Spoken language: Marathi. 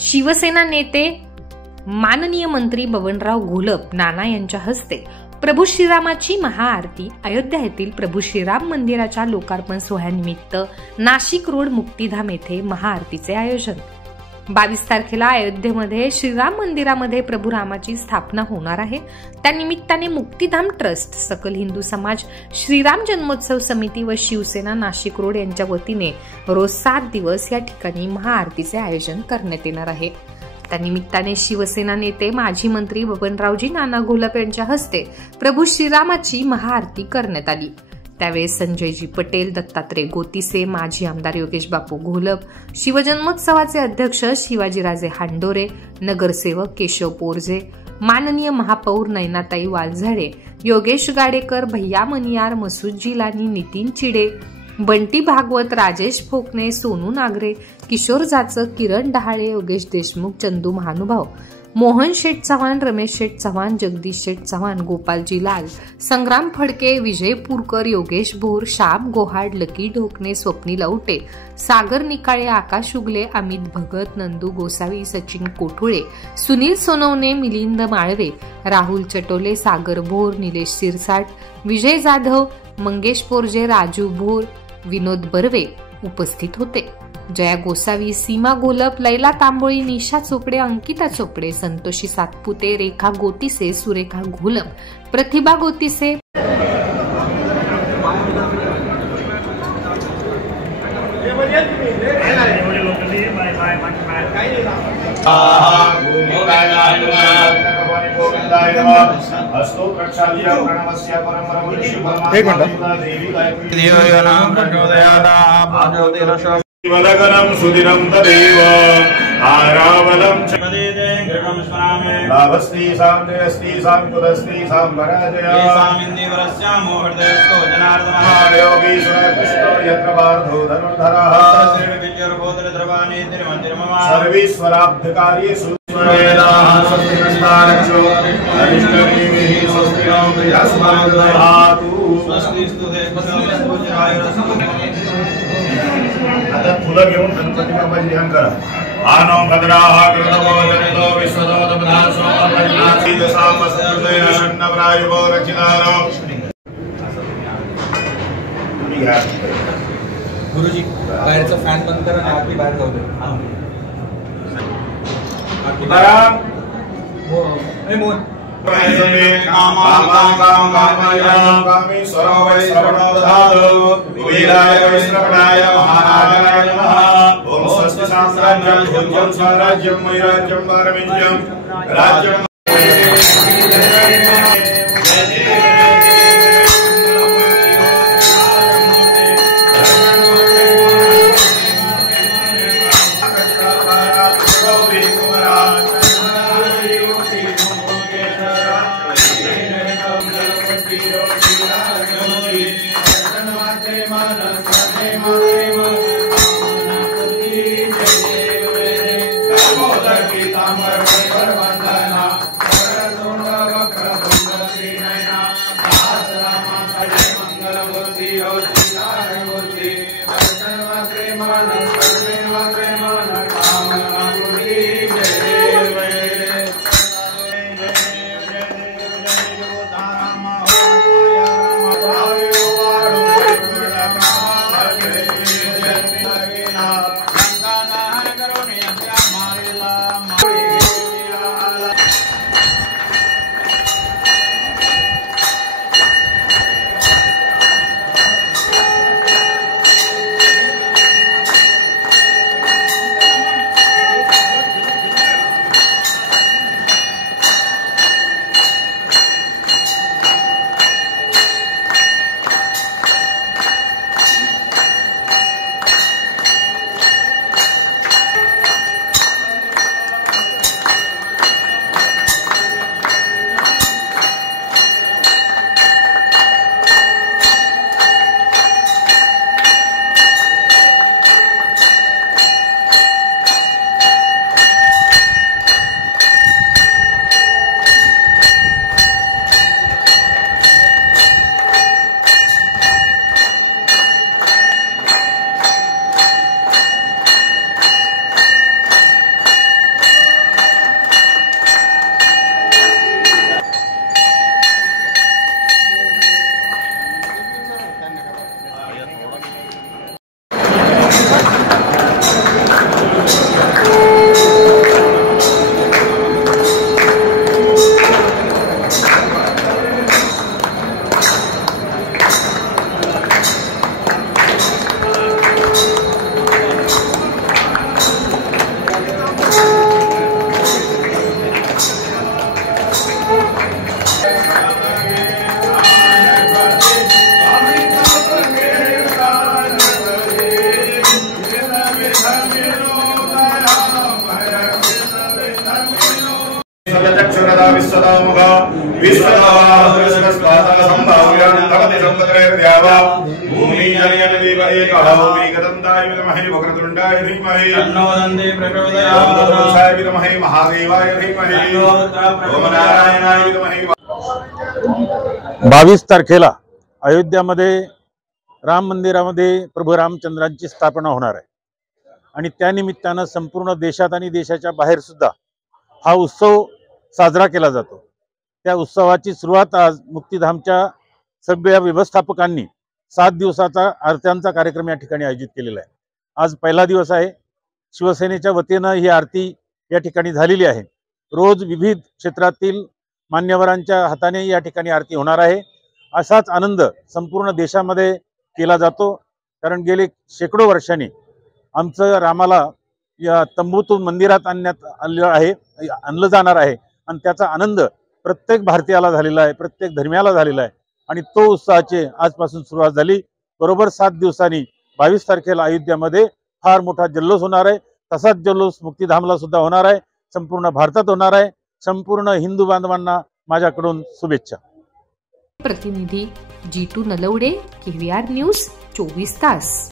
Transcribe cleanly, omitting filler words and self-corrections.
शिवसेना नेते माननीय मंत्री बबनराव घोलप नाना यांच्या हस्ते प्रभू श्रीरामाची महाआरती अयोध्या येथील प्रभू श्रीराम मंदिराच्या लोकार्पण सोहळ्यानिमित्त नाशिक रोड मुक्तिधाम येथे महाआरतीचे आयोजन। 22 तारखेला अयोध्येमध्ये श्रीराम मंदिरामध्ये प्रभू रामाची स्थापना होणार आहे। त्यानिमित्ताने मुक्तिधाम ट्रस्ट, सकल हिंदू समाज, श्रीराम जन्मोत्सव समिती व शिवसेना नाशिक रोड यांच्या वतीने रोज 7 दिवस या ठिकाणी महाआरतीचे आयोजन करण्यात येणार आहे। त्यानिमित्ताने शिवसेना नेते माजी मंत्री बबनरावजी नाना घोलप यांच्या हस्ते प्रभू श्रीरामाची महाआरती करण्यात आली। त्यावेळी संजयजी पटेल, दत्तात्रय गोतिसे, माजी आमदार योगेश बापू घोलप, शिवजन्मोत्सवाचे अध्यक्ष शिवाजीराजे हांडोरे, नगरसेवक केशव पोरजे, माननीय महापौर नयनाताई वालझाडे, योगेश गाडेकर, भैया मनियार, मसूदजी लानी, नितीन चिडे, बंटी भागवत, राजेश फोकणे, सोनू नागरे, किशोर जाचक, किरण डहाळे, योगेश देशमुख, चंदू महानुभाव, मोहन शेठ चव्हाण, रमेश शेठ चव्हाण, जगदीश शेठ चव्हाण, गोपालजी लाल, संग्राम फडके, विजय पुरकर, योगेश भोर, श्याम गोहाड, लकी ढोकणे, स्वप्नील औटे, सागर निकाळे, आकाश उगले, अमित भगत, नंदू गोसावी, सचिन कोठुळे, सुनील सोनवणे, मिलिंद माळवे, राहुल चटोले, सागर भोर, निलेश सिरसाट, विजय जाधव, मंगेश पोरजे, राजू भोर, विनोद बर्वे उपस्थित होते। जया गोसावी, सीमा घोलप, लैला तांबोळी, निशा चोपडे, अंकिता चोपडे, संतोषी सातपुते, रेखा गोतिसे, सुरेखा घोलप, प्रतिभा गोतिसे, वदगनं सुदिनं तदेव आरावलं चमदेदें स्मरामे लाभस्ति साम्यस्ति साम्पुदस्ति साम्भराजया सामिन्देवरस्यामो हृदयस्थो जनार्दनः योगीश्वर कृष्णो यत्र पार्थो धनुर्धरः सर्वविद्यार्भोदरद्रवाणे तिरुमन्दिरममा सर्वेश्वराब्धकारी सुस्वरेदाः स्वस्तिनस्तारक्षो अनिष्टनीमिः स्वस्तिनो प्रियस्मादधातु स्वस्तिस्तु आता फुलं घेऊन गणपती बाबाची ध्यान करा। आनो भद्राः कृतवो जनितो विश्वदोदपदासो अपरिणासी दशामस्तुतेन शन्नप्रायुवो रचितारो। गुरुजी बाहेरचा फॅन बंद करा ना, आम्ही बाहेर जाऊ दे। बराम हो ए मोहन कामी सरोवै श्रवणोदधातो वीराय वैश्रवणाय महाराजाय नमः। ओम स्वस्ति साम्राज्यं भुजं स्वराज्यं वैराज्यं पारमित्यं राज्यं विश्वदामुख विश्वदावाहस्वस्वातः संभाव्यान्तमति संवत्सरेर्द्यावा भूमि जनयन देव एकः मेघदन्ताय विद्महे वक्रतुण्डाय धीमहि तन्नो दन्ते प्रचोदयात् ओम तत्पुरुषाय विद्महे महादेवाय धीमहि ओम नारायणाय विद्महे। 22 तारखेला अयोध्यामध्ये राम मंदिरामध्ये प्रभू रामचंद्रांची स्थापना होणार आहे आणि त्या निमित्तानं संपूर्ण देशात आणि देशाच्या बाहेर सुद्धा हा उत्सव साजरा केला जातो। त्या उत्सवाची सुरुवात आज मुक्तिधामच्या सगळ्या व्यवस्थापकांनी 7 दिवसाचा आरत्यांचा कार्यक्रम या ठिकाणी आयोजित केलेला आहे। आज पहिला दिवस आहे। शिवसेनेच्या वतीनं ही आरती या ठिकाणी झालेली आहे। रोज विविध क्षेत्रातील मान्यवरांच्या हाताने या ठिकाणी आरती होणार आहे। असाच आनंद संपूर्ण देशामध्ये केला जातो, कारण गेले शेकडो वर्षांनी आमचं रामाला या तंबूतून मंदिरात आणलं जाणार आहे आणि त्याचा आनंद प्रत्येक भारतीयाला झालेला आहे, प्रत्येक धर्मियाला झालेला आहे आणि तो उत्सवाची आजपासून सुरुवात झाली। बरोबर 7 दिवसांनी 22 तारखेला अयोध्यामध्ये फार मोठा जल्लोष होणार आहे। तसाच जल्लोष मुक्तिधामला सुद्धा होणार आहे, संपूर्ण भारतात होणार आहे। संपूर्ण हिंदू बांधवांना माझ्याकडून शुभेच्छा। प्रतिनिधी G2 नलवडे, KVR न्यूज 24 तास।